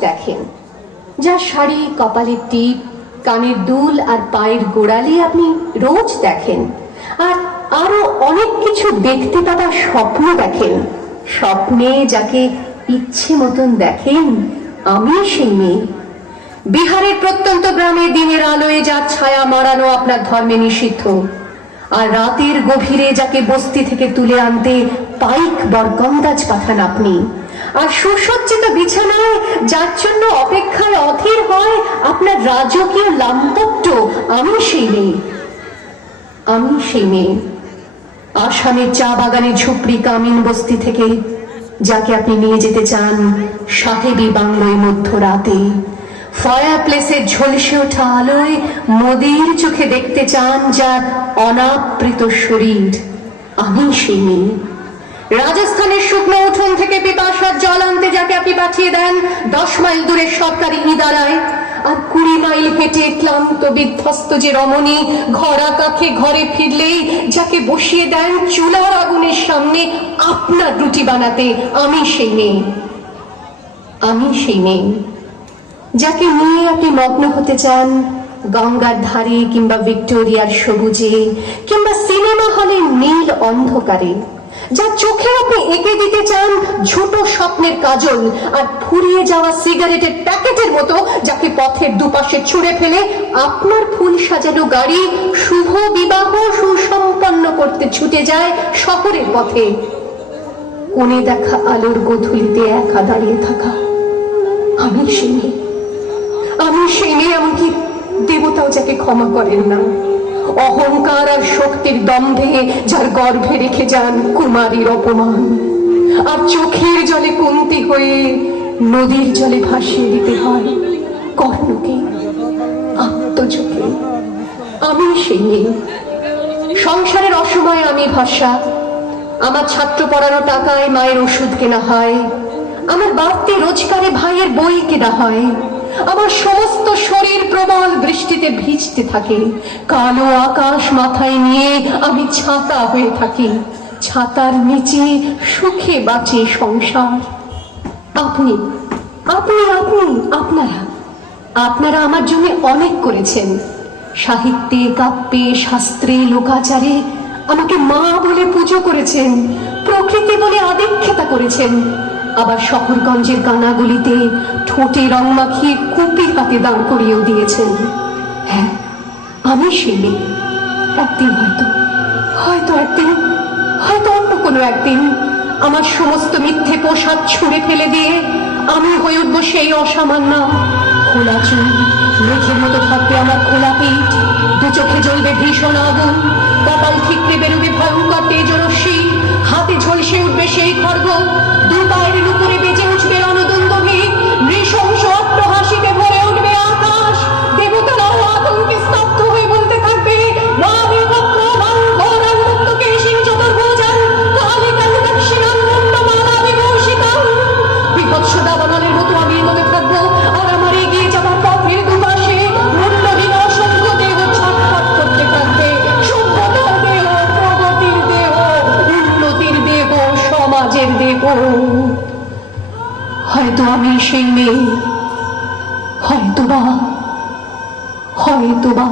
দেখেন যার শাড়ি, কপালের টিপ, কানের দুল আর পায়ের গোড়ালি আপনি রোজ দেখেন। আর আরও অনেক কিছু দেখতে পাওয়ার স্বপ্ন দেখেন। স্বপ্নে যাকে ইচ্ছে মতন দেখেন, আমি সেই মেয়ে। বিহারের প্রত্যন্ত গ্রামে দিনের আলোয় যার ছায়া মারানো আপনার ধর্মে নিষিদ্ধ। আর রাতের গভীরে যাকে বস্তি থেকে তুলে আনতে পাইক বরকন্দাজ পাঠান আপনি। আর সুসজ্জিত বিছানায়, যার জন্য অপেক্ষায় অধীর হয় আপনার রাজকীয় লাম্পট্য, আমি সেই মেয়ে। আমি সেই মেয়ে। আসামের চা বাগানের ঝুপড়ি কামিন বস্তি থেকে, যাকে আপনি নিয়ে যেতে চান সাহেবি বাংলোয় মধ্যরাতে। ফায়ার প্লেসের ঝলসে ওঠা আলোয় মোদির চোখে দেখতে চান যার অনাবৃত শরীর। আমি সেই মেয়ে। রাজস্থানের শুকনো উঠোন থেকে যাকে পাঠিয়ে দেন। দশ মাইল দূরের সরকারি ইদারায়। আর কুড়ি মাইল হেঁটে ক্লান্ত, বিধ্বস্ত যে রমণী ঘরা কাছে ঘরে ফিরলেই যাকে বসিয়ে দেন চুলার আগুনের সামনে, আপনার রুটি বানাতে আমি সেই মেয়ে। আমি সেই মেয়ে। যাকে নিয়ে আপনি মগ্ন হতে চান, গঙ্গার ধারে কিংবা ভিক্টোরিয়ার সবুজে, কিংবা সিনেমা হলের নীল অন্ধকারে, যা চোখে আপনি এঁকে দিতে ছোট স্বপ্নের কাজল আর ফুরিয়ে যাওয়া সিগারেটের প্যাকেটের মতো যাকে পথের দুপাশে ছুঁড়ে ফেলে আপনার ফুল সাজানো গাড়ি শুভ বিবাহ সুসম্পন্ন করতে ছুটে যায় শহরের পথে। কোণে দেখা আলোর গোধূলিতে একা দাঁড়িয়ে থাকা। আমি মেয়ে। আমি সেই মেয়ে, এমনকি দেবতাও যাকে ক্ষমা করেন না। অহংকার আর শক্তির দম্ভে যার গর্ভে রেখে যান কুমারীর অপমান। আর চোখের জলে কুন্তি হয়ে নদীর জলে ভাসিয়ে দিতে হয় কর্ণকে আত্মচোখে আমি সেই সংসারের অসময়ে আমি ভাষা। আমার ছাত্র পড়ানো টাকায় মায়ের ওষুধ কেনা হয়। আমার বাড়তি রোজগারে ভাইয়ের বই কেনা হয়। আমার সমস্ত শরীর প্রবল বৃষ্টিতে ভিজতে থাকে। কালো আকাশ মাথায় নিয়ে আমি ছাতা হয়ে থাকি। ছাতার নিচে সুখে বাঁচে সংসার। আপনি আপনি আপনি, আপনারা আপনারা আমার জন্য অনেক করেছেন। সাহিত্যে, কাব্যে, শাস্ত্রে, লোকাচারে আমাকে মা বলে পুজো করেছেন, প্রকৃতি বলে আদিক্ষেতা করেছেন। আবার শহরগঞ্জের কানাগুলিতে ঠোঁটে রং মাখিয়ে কুপির হাতে দাঁড় করিয়েও দিয়েছেন। হ্যাঁ আমি সেই মেয়ে একদিন হয়তো। একদিন আমার সমস্ত মিথ্যে পোশাক ছুঁড়ে ফেলে দিয়ে আমি হয়ে উঠব সেই অসামান্য খোলা চুল মেঘের মতো থাকবে আমার খোলা পিঠ দু চোখে জ্বলবে ভীষণ আগুন, কপাল ঠিকরে বেরোবে ভয়ঙ্কর তেজরশ্মি, হাতে ঝলসে উঠবে সেই খর্গ হয়তো আমি সেই মেয়ে হয়তো বা হয়তো বা